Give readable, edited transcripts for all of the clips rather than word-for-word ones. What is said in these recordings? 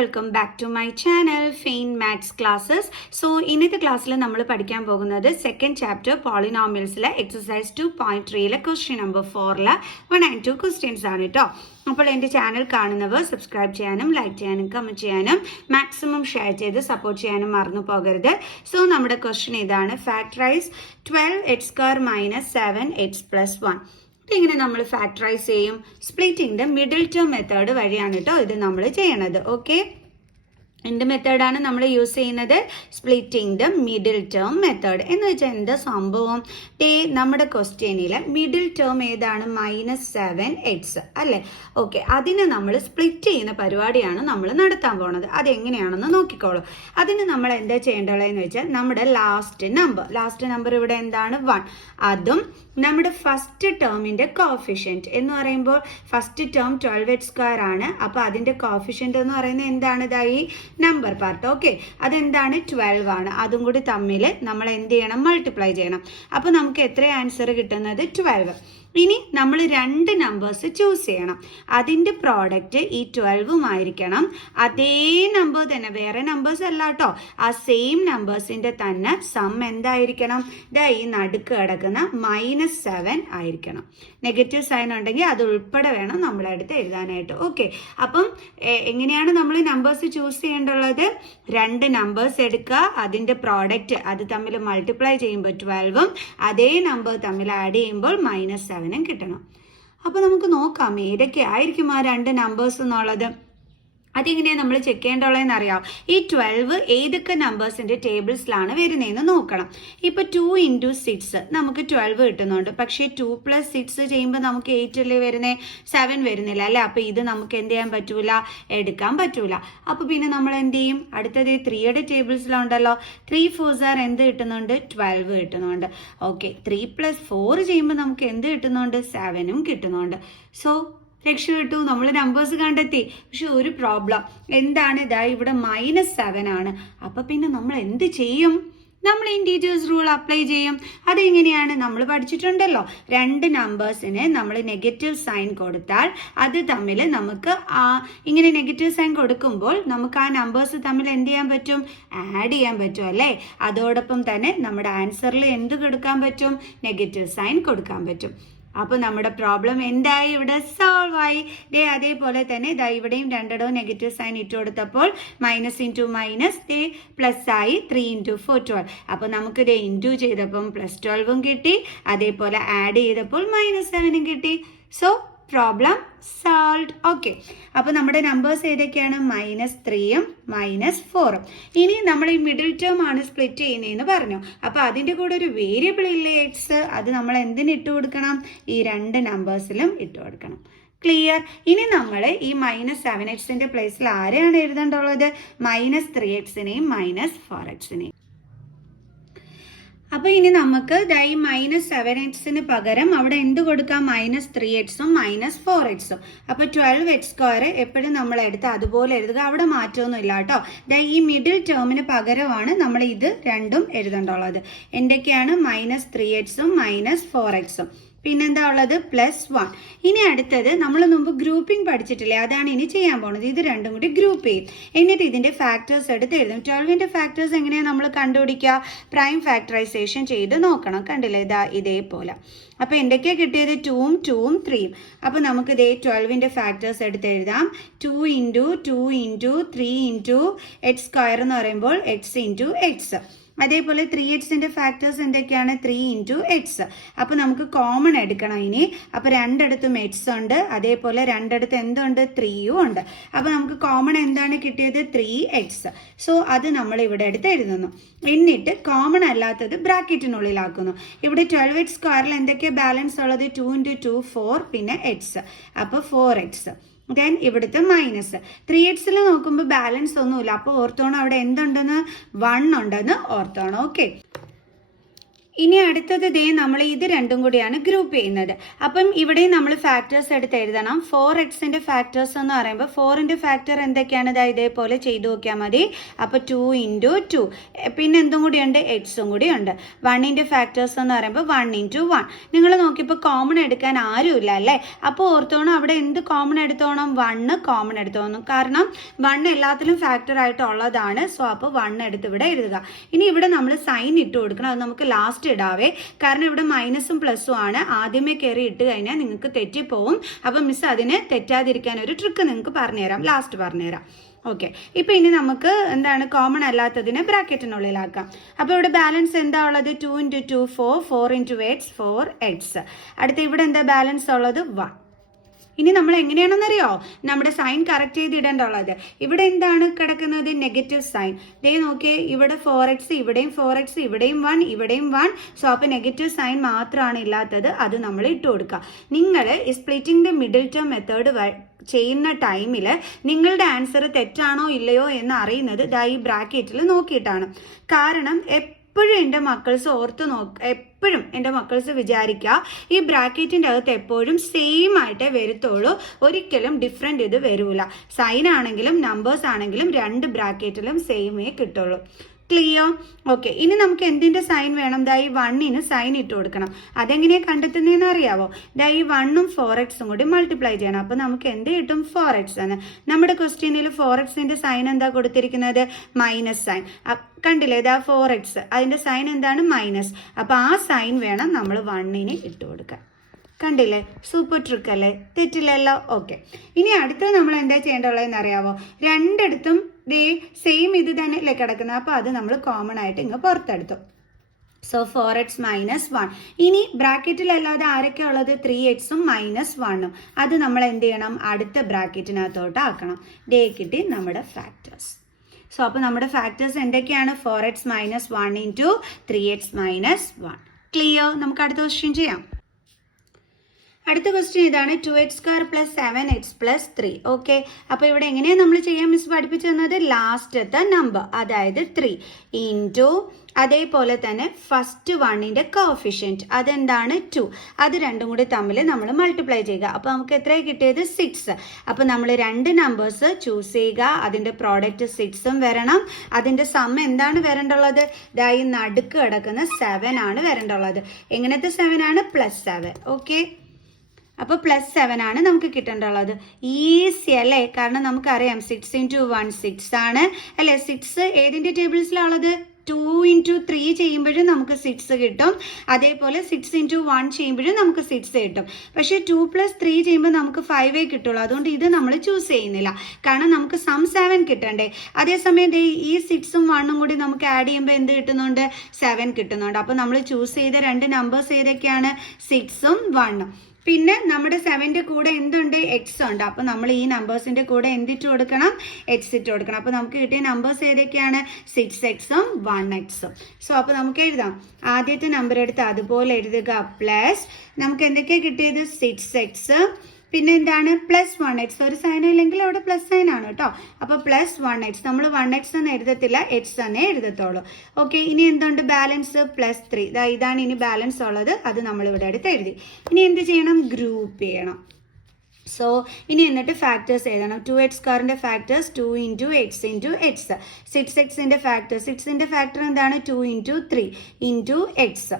Welcome back to my channel fine maths classes. So ഇന്നത്തെ ക്ലാസ്സിൽ നമ്മൾ പഠിക്കാൻ പോകുന്നത് സെക്കൻഡ് ചാപ്റ്റർ പോളിനോമിയൽസിലെ exercise 2.3 question number 4 1 and 2 questions ആണ് കേട്ടോ. അപ്പോൾ എൻ്റെ ചാനൽ കാണുന്നവർ സബ്സ്ക്രൈബ് ചെയ്യാനും ലൈക്ക് ചെയ്യാനും കമൻറ്റ് ചെയ്യാനും മാക്സിമം ഷെയർ ചെയ്ത് സപ്പോർട്ട് ചെയ്യാനും മറന്നു പോകരുത്. സോ നമ്മുടെ ക്വസ്റ്റ്യൻ ഇതാണ്: ഫാക്ടറൈസ് 12x² - 7x+1. ഇങ്ങനെ നമ്മൾ ഫാക്ടറൈസ് ചെയ്യും. Splitting the middle term method വഴിയാണ് കേട്ടോ ഇത് നമ്മൾ ചെയ്യണത്. ഓക്കെ, എന്ത് മെത്തേഡാണ് നമ്മൾ യൂസ് ചെയ്യുന്നത്? Splitting the middle term method. എന്ന് വെച്ചാൽ എന്താ സംഭവം? നമ്മുടെ ക്വസ്റ്റ്യനിൽ മിഡിൽ ടേം ഏതാണ്? -7x അല്ലേ? ഓക്കെ, അതിനെ നമ്മൾ സ്പ്ലിറ്റ് ചെയ്യുന്ന പരിപാടിയാണ് നമ്മൾ നടത്താൻ പോണത്. അതെങ്ങനെയാണെന്ന് നോക്കിക്കോളൂ. അതിന് നമ്മൾ എന്താ ചെയ്യേണ്ടതെന്ന് വെച്ചാൽ നമ്മുടെ ലാസ്റ്റ് നമ്പർ ഇവിടെ എന്താണ്? 1. അതും നമ്മുടെ ഫസ്റ്റ് ടേമിൻ്റെ കോഫിഷ്യൻറ്റ് എന്ന് പറയുമ്പോൾ ഫസ്റ്റ് ടേം 12x² ആണ്. അപ്പോൾ അതിൻ്റെ കോഫിഷ്യൻറ്റ് എന്ന് പറയുന്നത് എന്താണ്? ഇതായി നമ്പർ പാർട്ട്. ഓക്കെ, അതെന്താണ്? 12 ആണ്. അതും കൂടി തമ്മിൽ നമ്മൾ എന്ത് ചെയ്യണം? മൾട്ടിപ്ലൈ ചെയ്യണം. അപ്പോൾ നമുക്ക് എത്ര ആൻസർ കിട്ടുന്നത്? 12. ഇനി നമ്മൾ രണ്ട് നമ്പേഴ്സ് ചൂസ് ചെയ്യണം. അതിൻ്റെ പ്രോഡക്റ്റ് ഈ 12 ആയിരിക്കണം. അതേ നമ്പർ തന്നെ, വേറെ നമ്പേഴ്സ് അല്ല കേട്ടോ. ആ സെയിം നമ്പേഴ്സിൻ്റെ തന്നെ സം എന്തായിരിക്കണം? ഈ നടുക്ക് കിടക്കുന്ന -7 ആയിരിക്കണം. നെഗറ്റീവ് സൈൻ ഉണ്ടെങ്കിൽ അത് ഉൾപ്പെടെ വേണം നമ്മളടുത്ത് എഴുതാനായിട്ട്. ഓക്കെ, അപ്പം എങ്ങനെയാണ് നമ്മൾ നമ്പേഴ്സ് ചൂസ് ചെയ്യേണ്ടുള്ളത്? രണ്ട് നമ്പേഴ്സ് എടുക്കുക, അതിൻ്റെ പ്രോഡക്റ്റ് അത് തമ്മിൽ മൾട്ടിപ്ലൈ ചെയ്യുമ്പോൾ 12ഉം അതേ നമ്പർ തമ്മിൽ ആഡ് ചെയ്യുമ്പോൾ -7 കിട്ടണം. അപ്പോൾ നമുക്ക് നോക്കാം ഏതൊക്കെ ആയിരിക്കും ആ രണ്ട് നമ്പേഴ്സ് എന്നുള്ളത്. അതെങ്ങനെയാണ് നമ്മൾ ചെക്ക് ചെയ്യേണ്ടതെന്ന് അറിയാം. ഈ 12 ഏതൊക്കെ നമ്പേഴ്സിൻ്റെ ടേബിൾസിലാണ് വരുന്നതെന്ന് നോക്കണം. ഇപ്പോൾ 2 × 6 നമുക്ക് 12 കിട്ടുന്നുണ്ട്. പക്ഷേ 2 + 6 ചെയ്യുമ്പോൾ നമുക്ക് 8 അല്ലേ വരുന്നത്? 7 വരുന്നില്ല അല്ലേ? അപ്പോൾ ഇത് നമുക്ക് എന്ത് ചെയ്യാൻ പറ്റൂല? എടുക്കാൻ പറ്റൂല. അപ്പോൾ പിന്നെ നമ്മൾ എന്ത് ചെയ്യും? അടുത്തത് 3യുടെ ടേബിൾസിലുണ്ടല്ലോ. 3 × 4 എന്ത് കിട്ടുന്നുണ്ട്? 12 കിട്ടുന്നുണ്ട്. ഓക്കെ, 3 + 4 ചെയ്യുമ്പോൾ നമുക്ക് എന്ത് കിട്ടുന്നുണ്ട്? 7ഉം കിട്ടുന്നുണ്ട്. സോ രക്ഷപ്പെട്ടു, നമ്മൾ നമ്പേഴ്സ് കണ്ടെത്തി. പക്ഷെ ഒരു പ്രോബ്ലം എന്താണ്? ഇവിടെ -7 ആണ്. അപ്പം പിന്നെ നമ്മൾ എന്ത് ചെയ്യും? നമ്മൾ ഇൻറ്റീജേഴ്സ് റൂൾ അപ്ലൈ ചെയ്യും. അതെങ്ങനെയാണ്? നമ്മൾ പഠിച്ചിട്ടുണ്ടല്ലോ, രണ്ട് നമ്പേഴ്സിന് നമ്മൾ നെഗറ്റീവ് സൈൻ കൊടുത്താൽ അത് തമ്മിൽ നമുക്ക് ഇങ്ങനെ നെഗറ്റീവ് സൈൻ കൊടുക്കുമ്പോൾ നമുക്ക് ആ നമ്പേഴ്സ് തമ്മിൽ എന്ത് ചെയ്യാൻ പറ്റും? ആഡ് ചെയ്യാൻ പറ്റും അല്ലേ? അതോടൊപ്പം തന്നെ നമ്മുടെ ആൻസറിൽ എന്ത് കൊടുക്കാൻ പറ്റും? നെഗറ്റീവ് സൈൻ കൊടുക്കാൻ പറ്റും. അപ്പോൾ നമ്മുടെ പ്രോബ്ലം എന്തായി? ഇവിടെ സോൾവ് ആയി. അതേപോലെ തന്നെ ഇവിടെയും രണ്ടിടവും നെഗറ്റീവ് സൈൻ ഇട്ട് കൊടുത്തപ്പോൾ -× പ്ലസ് ആയി. 3 × 4 12. അപ്പോൾ നമുക്ക് ഇൻറ്റു ചെയ്തപ്പം +12ഉം കിട്ടി. അതേപോലെ ആഡ് ചെയ്തപ്പോൾ -7ഉം കിട്ടി. So problem solved. ഓക്കെ, അപ്പോൾ നമ്മുടെ നമ്പേഴ്സ് ഏതൊക്കെയാണ്? -3ഉം -4ഉം. ഇനി നമ്മൾ ഈ മിഡിൽ ടേം ആണ് സ്പ്ലിറ്റ് ചെയ്യുന്നതെന്ന് പറഞ്ഞു. അപ്പോൾ അതിൻ്റെ കൂടെ ഒരു വേരിയബിൾ ഇല്ലേ, എക്സ്, അത് നമ്മൾ എന്തിന് ഇട്ട് കൊടുക്കണം? ഈ രണ്ട് നമ്പേഴ്സിലും ഇട്ട് കൊടുക്കണം. ക്ലിയർ? ഇനി നമ്മൾ ഈ -7x പ്ലേസിൽ ആരെയാണ് എഴുതേണ്ടുള്ളത്? -3x-നെയും -4x-നെയും. അപ്പോൾ ഇനി നമുക്ക് ഈ -7x പകരം അവിടെ എന്ത് കൊടുക്കാം? -3x-ഉം -4x-ഉം. അപ്പോൾ 12x² എപ്പോഴും നമ്മൾ എടുത്ത് അതുപോലെ എഴുതുക, അവിടെ മാറ്റമൊന്നും ഇല്ല കേട്ടോ. ഈ മിഡിൽ ടേമിന് പകരമാണ് നമ്മൾ ഇത് രണ്ടും എഴുതേണ്ടുള്ളത്. എന്തൊക്കെയാണ്? -3x-ഉം -4x-ഉം. പിന്നെന്താ ഉള്ളത്? +1. ഇനി അടുത്തത് നമ്മൾ മുമ്പ് ഗ്രൂപ്പിംഗ് പഠിച്ചിട്ടില്ലേ, അതാണ് ഇനി ചെയ്യാൻ പോകുന്നത്. ഇത് രണ്ടും കൂടി ഗ്രൂപ്പ് ചെയ്യും. എന്നിട്ട് ഇതിൻ്റെ ഫാക്ടേഴ്സ് എടുത്ത് എഴുതും. 12ൻ്റെ ഫാക്ടേഴ്സ് എങ്ങനെയാണ് നമ്മൾ കണ്ടുപിടിക്കുക? പ്രൈം ഫാക്ടറൈസേഷൻ ചെയ്ത് നോക്കണം. കണ്ടില്ലേ? ഇതേപോലെ. അപ്പോൾ എന്തൊക്കെയാണ് കിട്ടിയത്? 2ഉം 2ഉം 3ഉം. അപ്പോൾ നമുക്ക് 12ൻ്റെ ഫാക്ടേഴ്സ് എടുത്ത് എഴുതാം. 2 × 2 × 3 × x² എന്ന് പറയുമ്പോൾ x × x. അതേപോലെ 3x-ൻ്റെ ഫാക്ടേഴ്സ് എന്തൊക്കെയാണ്? 3 × x. അപ്പോൾ നമുക്ക് കോമൺ എടുക്കണം ഇനി. അപ്പോൾ രണ്ടിടത്തും x ഉണ്ട്, അതേപോലെ രണ്ടിടത്ത് എന്തുണ്ട്? 3ഉം ഉണ്ട്. അപ്പോൾ നമുക്ക് കോമൺ എന്താണ് കിട്ടിയത്? 3x. സോ അത് നമ്മൾ ഇവിടെ എടുത്ത് എഴുതുന്നു. എന്നിട്ട് കോമൺ അല്ലാത്തത് ബ്രാക്കറ്റിനുള്ളിലാക്കുന്നു. ഇവിടെ 12x² എന്തൊക്കെയാണ് ബാലൻസ് ഉള്ളത്? 2 × 2 4, പിന്നെ x. അപ്പോൾ 4x. ദെൻ ഇവിടുത്തെ -3x നോക്കുമ്പോൾ ബാലൻസ് ഒന്നുമില്ല. അപ്പോൾ ഓർത്തോണം അവിടെ എന്തുണ്ടെന്ന്? 1 ഉണ്ടെന്ന് ഓർത്തോണം. ഓക്കെ, ഇനി അടുത്തത് ദേ നമ്മൾ ഇത് രണ്ടും കൂടിയാണ് ഗ്രൂപ്പ് ചെയ്യുന്നത്. അപ്പം ഇവിടെ നമ്മൾ ഫാക്ടേഴ്സ് എടുത്ത് എഴുതണം. 4x ഫാക്ടേഴ്സ് എന്ന് പറയുമ്പോൾ 4ന്റെ ഫാക്ടർ എന്തൊക്കെയാണ്? ഇതേപോലെ ചെയ്തു നോക്കിയാൽ മതി. അപ്പോൾ 2 × 2, പിന്നെ എന്തും കൂടിയുണ്ട്? എക്സും കൂടി ഉണ്ട്. 1ന്റെ ഫാക്ടേഴ്സ് എന്ന് പറയുമ്പോൾ 1 × 1. നിങ്ങൾ നോക്കിയപ്പോൾ കോമൺ എടുക്കാൻ ആരുമില്ല അല്ലേ? അപ്പോൾ ഓർത്തോണം അവിടെ എന്ത് കോമൺ എടുത്തോണം? 1 കോമൺ എടുത്തോണം. കാരണം 1 എല്ലാത്തിലും ഫാക്ടർ ആയിട്ടുള്ളതാണ്. സോ അപ്പോൾ 1 എടുത്ത് ഇവിടെ എഴുതുക. ഇനി ഇവിടെ നമ്മൾ സൈൻ ഇട്ട് കൊടുക്കണം. അത് നമുക്ക് ലാസ്റ്റ് ഇടാവേ, കാരണം ഇവിടെ മൈനസും പ്ലസും ആണ്. ആദ്യമേ കയറി ഇട്ട് കഴിഞ്ഞാൽ നിങ്ങൾക്ക് തെറ്റിപ്പോവും. അപ്പം മിസ് അതിന് തെറ്റാതിരിക്കാൻ ഒരു ട്രിക്ക് നിങ്ങൾക്ക് പറഞ്ഞുതരാം, ലാസ്റ്റ് പറഞ്ഞുതരാം. ഓക്കെ, ഇപ്പം ഇനി നമുക്ക് എന്താണ് കോമൺ അല്ലാത്തതിനെ ബ്രാക്കറ്റിനുള്ളിലാക്കാം. അപ്പോൾ ഇവിടെ ബാലൻസ് എന്താ ഉള്ളത്? 2 × 2 4, 4 × x 4x. അടുത്ത ഇവിടെ എന്താ ബാലൻസ് ഉള്ളത്? 1. ഇനി നമ്മൾ എങ്ങനെയാണെന്നറിയോ നമ്മുടെ സൈൻ കറക്റ്റ് ചെയ്ത് ഇടേണ്ടുള്ളത്? ഇവിടെ എന്താണ് കിടക്കുന്നത്? Negative sign. ദേ നോക്കിയേ, ഇവിടെ 4x, ഇവിടെയും 4x, ഇവിടെയും 1, ഇവിടെയും 1. സോ അപ്പോൾ നെഗറ്റീവ് സൈൻ മാത്രമാണ് ഇല്ലാത്തത്, അത് നമ്മൾ ഇട്ട് കൊടുക്കുക. നിങ്ങൾ splitting the middle term method ചെയ്യുന്ന ടൈമിൽ നിങ്ങളുടെ ആൻസർ തെറ്റാണോ ഇല്ലയോ എന്ന് അറിയുന്നത് ഈ ബ്രാക്കറ്റിൽ നോക്കിയിട്ടാണ്. കാരണം എപ്പോഴും എൻ്റെ മക്കൾസ് എപ്പോഴും എൻ്റെ മക്കൾസ് വിചാരിക്കുക ഈ ബ്രാക്കറ്റിൻ്റെ അകത്ത് എപ്പോഴും സെയിം ആയിട്ടേ വരുത്തുള്ളൂ, ഒരിക്കലും ഡിഫറെൻ്റ് ഇത് വരില്ല. സൈൻ ആണെങ്കിലും നമ്പേഴ്സ് ആണെങ്കിലും രണ്ട് ബ്രാക്കറ്റിലും സെയിമേ കിട്ടുള്ളൂ. ക്ലിയർ? ഓക്കെ, ഇനി നമുക്ക് എന്തിൻ്റെ സൈൻ വേണം? ഈ 1ന് സൈൻ ഇട്ട് കൊടുക്കണം. അതെങ്ങനെയാണ് കണ്ടെത്തുന്നതെന്ന് അറിയാവോ? ഈ 1ഉം 4xും കൂടി മൾട്ടിപ്ലൈ ചെയ്യണം. അപ്പോൾ നമുക്ക് എന്ത് കിട്ടും? 4x ആണ്. നമ്മുടെ ക്വസ്റ്റ്യനിൽ 4xന്റെ സൈൻ എന്താ കൊടുത്തിരിക്കുന്നത്? Minus sign. കണ്ടില്ലേ, 4x, അതിൻ്റെ സൈൻ എന്താണ്? മൈനസ്. അപ്പോൾ ആ സൈൻ വേണം നമ്മൾ 1ന് ഇട്ട് കൊടുക്കാൻ. കണ്ടില്ലേ, സൂപ്പർ ട്രിക്ക് അല്ലേ? തെറ്റില്ലല്ലോ. ഓക്കെ, ഇനി അടുത്തത് നമ്മൾ എന്താ ചെയ്യേണ്ടതെന്ന് അറിയാവോ? രണ്ടിടത്തും സെയിം ഇത് തന്നെ അല്ലേ കിടക്കുന്നത്. അപ്പോൾ അത് നമ്മൾ കോമൺ ആയിട്ട് ഇങ്ങ് പുറത്തെടുത്തു. So 4x - 1. ഇനി ബ്രാക്കറ്റിലല്ലാതെ ആരൊക്കെ ഉള്ളത്? 3xും -1ഉം. അത് നമ്മൾ എന്ത് ചെയ്യണം? അടുത്ത ബ്രാക്കറ്റിനകത്തോട്ട് ആക്കണം. കിട്ടി നമ്മുടെ ഫാക്ടേഴ്സ്. സോ അപ്പോൾ നമ്മുടെ ഫാക്ടേഴ്സ് എന്തൊക്കെയാണ്? 4x - 1 × 3x - 1. ക്ലിയർ? നമുക്ക് അടുത്ത ക്വസ്റ്റ്യൻ ചെയ്യാം. അടുത്ത ക്വസ്റ്റ്യൻ ഇതാണ്, 2x² + 7x + 3. ഓക്കെ, അപ്പോൾ ഇവിടെ എങ്ങനെയാണ് നമ്മൾ ചെയ്യാൻ മിസ് പഠിപ്പിച്ചു തന്നത്? ലാസ്റ്റത്തെ നമ്പർ, അതായത് 3 ഇൻറ്റു അതേപോലെ തന്നെ ഫസ്റ്റ് 1ന്റെ കോഫിഷ്യൻറ്റ് അതെന്താണ്? 2. അത് രണ്ടും കൂടി തമ്മിൽ നമ്മൾ മൾട്ടിപ്ലൈ ചെയ്യുക. അപ്പോൾ നമുക്ക് എത്രയാണ് കിട്ടിയത്? 6. അപ്പോൾ നമ്മൾ രണ്ട് നമ്പേഴ്സ് ചൂസ് ചെയ്യുക, അതിൻ്റെ പ്രോഡക്റ്റ് 6ഉം വരണം. അതിൻ്റെ സം എന്താണ് വരേണ്ടുള്ളത്? ഈ നടുക്ക് കിടക്കുന്ന 7 ആണ് വരേണ്ടുള്ളത്. എങ്ങനത്തെ 7 ആണ്? +7. ഓക്കെ, അപ്പോൾ +7 ആണ് നമുക്ക് കിട്ടേണ്ടുള്ളത്. ഈസി അല്ലേ? കാരണം നമുക്കറിയാം 6 × 1 6 ആണ് അല്ലേ? 6 ഏതിൻ്റെ ടേബിൾസിലാണുള്ളത്? 2 × 3 ചെയ്യുമ്പോഴും നമുക്ക് 6 കിട്ടും. അതേപോലെ 6 × 1 ചെയ്യുമ്പോഴും നമുക്ക് 6 കിട്ടും. പക്ഷേ 2 + 3 ചെയ്യുമ്പോൾ നമുക്ക് 5 കിട്ടുള്ളൂ. അതുകൊണ്ട് ഇത് നമ്മൾ ചൂസ് ചെയ്യുന്നില്ല, കാരണം നമുക്ക് സം 7 കിട്ടണ്ടേ. അതേസമയം ഈ 6ഉം 1ഉം കൂടി നമുക്ക് ആഡ് ചെയ്യുമ്പോൾ എന്ത് കിട്ടുന്നുണ്ട്? 7 കിട്ടുന്നുണ്ട്. അപ്പോൾ നമ്മൾ ചൂസ് ചെയ്ത രണ്ട് നമ്പേഴ്സ് ഏതൊക്കെയാണ്? 6ഉം 1ഉം. പിന്നെ നമ്മുടെ 7ന്റെ കൂടെ എന്തുണ്ട്? എക്സ് ഉണ്ട്. അപ്പോൾ നമ്മൾ ഈ നമ്പേഴ്സിന്റെ കൂടെ എന്തിട്ട് കൊടുക്കണം? എക്സ് ഇട്ട് കൊടുക്കണം. അപ്പോൾ നമുക്ക് കിട്ടിയ നമ്പേഴ്സ് ഏതൊക്കെയാണ്? 6xഉം 1xഉം. സോ അപ്പോൾ നമുക്ക് എഴുതാം. ആദ്യത്തെ നമ്പർ എടുത്ത് അതുപോലെ എഴുതുക, പ്ലസ് നമുക്ക് എന്തൊക്കെയാണ് കിട്ടിയത്? 6x, പിന്നെ എന്താണ്? +1x. ഒരു സൈൻ ഇല്ലെങ്കിൽ അവിടെ പ്ലസ് സൈൻ ആണ് കേട്ടോ. അപ്പോൾ +1x. നമ്മൾ 1x എന്ന് എഴുതത്തില്ല, എക്സ് തന്നെ എഴുതത്തുള്ളൂ. ഓക്കെ, ഇനി എന്തുണ്ട്? ബാലൻസ് +3. ഇതാണ് ഇനി ബാലൻസ് ഉള്ളത്, അത് നമ്മൾ ഇവിടെ എടുത്ത് എഴുതി. ഇനി എന്ത് ചെയ്യണം? ഗ്രൂപ്പ് ചെയ്യണം. സോ ഇനി എന്നിട്ട് ഫാക്ടേഴ്സ് എഴുതണം. 2x² factors 2 × x × x. 6xന്റെ ഫാക്ടർ, 6ന്റെ ഫാക്ടർ എന്താണ്? 2 × 3 × x.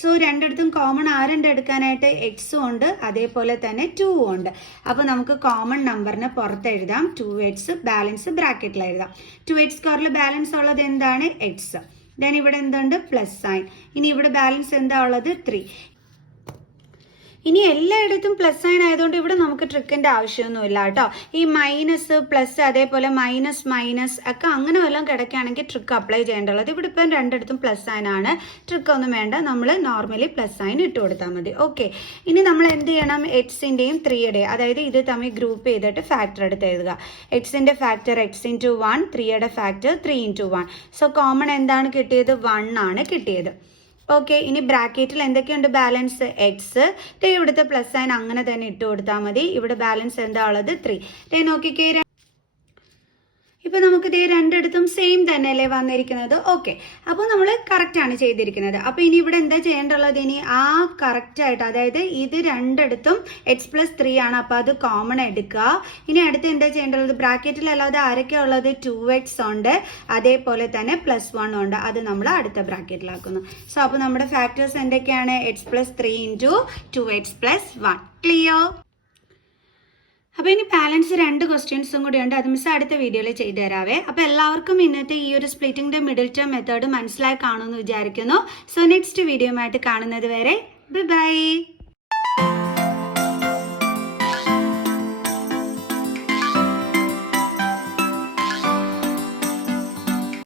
സോ രണ്ടിടത്തും കോമൺ ആരുണ്ട് എടുക്കാനായിട്ട്? എക്സും ഉണ്ട്, അതേപോലെ തന്നെ 2ഉം ഉണ്ട്. അപ്പോൾ നമുക്ക് കോമൺ നമ്പറിന് പുറത്ത് എഴുതാം 2x, ബാലൻസ് ബ്രാക്കറ്റിൽ എഴുതാം. 2x² ബാലൻസ് ഉള്ളത് എന്താണ്? എക്സ്. ദെൻ ഇവിടെ എന്തുണ്ട്? Plus sine. ഇനി ഇവിടെ ബാലൻസ് എന്താ ഉള്ളത്? 3. ഇനി എല്ലായിടത്തും പ്ലസ് സൈൻ ആയതുകൊണ്ട് ഇവിടെ നമുക്ക് ട്രിക്കിൻ്റെ ആവശ്യമൊന്നുമില്ല കേട്ടോ. ഈ മൈനസ് പ്ലസ് അതേപോലെ മൈനസ് ഒക്കെ അങ്ങനെ വല്ലതും കിടക്കുകയാണെങ്കിൽ ട്രിക്ക് അപ്ലൈ ചെയ്യേണ്ടത്. ഇവിടെ ഇപ്പം രണ്ടിടത്തും പ്ലസ് സൈൻ ആണ്, ട്രിക്കൊന്നും വേണ്ട, നമ്മൾ നോർമലി പ്ലസ് സൈൻ ഇട്ട് കൊടുത്താൽ മതി. ഓക്കെ, ഇനി നമ്മൾ എന്ത് ചെയ്യണം? എക്സിൻ്റെയും 3യുടെയും, അതായത് ഇത് തമ്മിൽ ഗ്രൂപ്പ് ചെയ്തിട്ട് ഫാക്ടർ എടുത്ത് എഴുതുക. എക്സിൻ്റെ ഫാക്ടർ x × 1, 3യുടെ ഫാക്ടർ 3 × 1. സോ കോമൺ എന്താണ് കിട്ടിയത്? 1 ആണ് കിട്ടിയത്. ഓക്കെ, ഇനി ബ്രാക്കറ്റിൽ എന്തൊക്കെയുണ്ട്? Balance x. ഇവിടുത്തെ പ്ലസ് സൈൻ അങ്ങനെ തന്നെ ഇട്ട് കൊടുത്താൽ മതി. ഇവിടെ ബാലൻസ് എന്താ ഉള്ളത്? 3. നോക്കിക്കേ, ഇപ്പം നമുക്കിത് രണ്ടിടത്തും സെയിം തന്നെയല്ലേ വന്നിരിക്കുന്നത്. ഓക്കെ, അപ്പോൾ നമ്മൾ കറക്റ്റാണ് ചെയ്തിരിക്കുന്നത്. അപ്പോൾ ഇനി ഇവിടെ എന്താ ചെയ്യേണ്ടുള്ളത്, ഇനി ആ കറക്റ്റായിട്ട്, അതായത് ഇത് രണ്ടിടത്തും x+3 ആണ്, അപ്പോൾ അത് കോമൺ എടുക്കുക. ഇനി അടുത്ത് എന്താ ചെയ്യേണ്ടുള്ളത്, ബ്രാക്കറ്റിലല്ലാതെ ആരൊക്കെയാണ് ഉള്ളത്, 2x ഉണ്ട്, അതേപോലെ തന്നെ +1 ഉണ്ട്, അത് നമ്മൾ അടുത്ത ബ്രാക്കറ്റിലാക്കുന്നു. സോ അപ്പോൾ നമ്മുടെ ഫാക്ടേഴ്സ് എന്തൊക്കെയാണ്, x+3 × 2x+1. ക്ലിയർ? അപ്പോൾ ഇനി ബാലൻസ് 2 ക്വസ്റ്റ്യൻസും കൂടി ഉണ്ട്, അത് മിസ് അടുത്ത വീഡിയോയിൽ ചെയ്തു തരാവേ. അപ്പോൾ എല്ലാവർക്കും ഇന്നത്തെ ഈ ഒരു സ്പ്ലിറ്റിംഗ് മിഡിൽ ടേം മെത്തേഡ് മനസ്സിലായി കാണുമെന്ന് വിചാരിക്കുന്നു. സോ നെക്സ്റ്റ് വീഡിയോയുമായിട്ട് കാണുന്നത് വരെ ബൈ.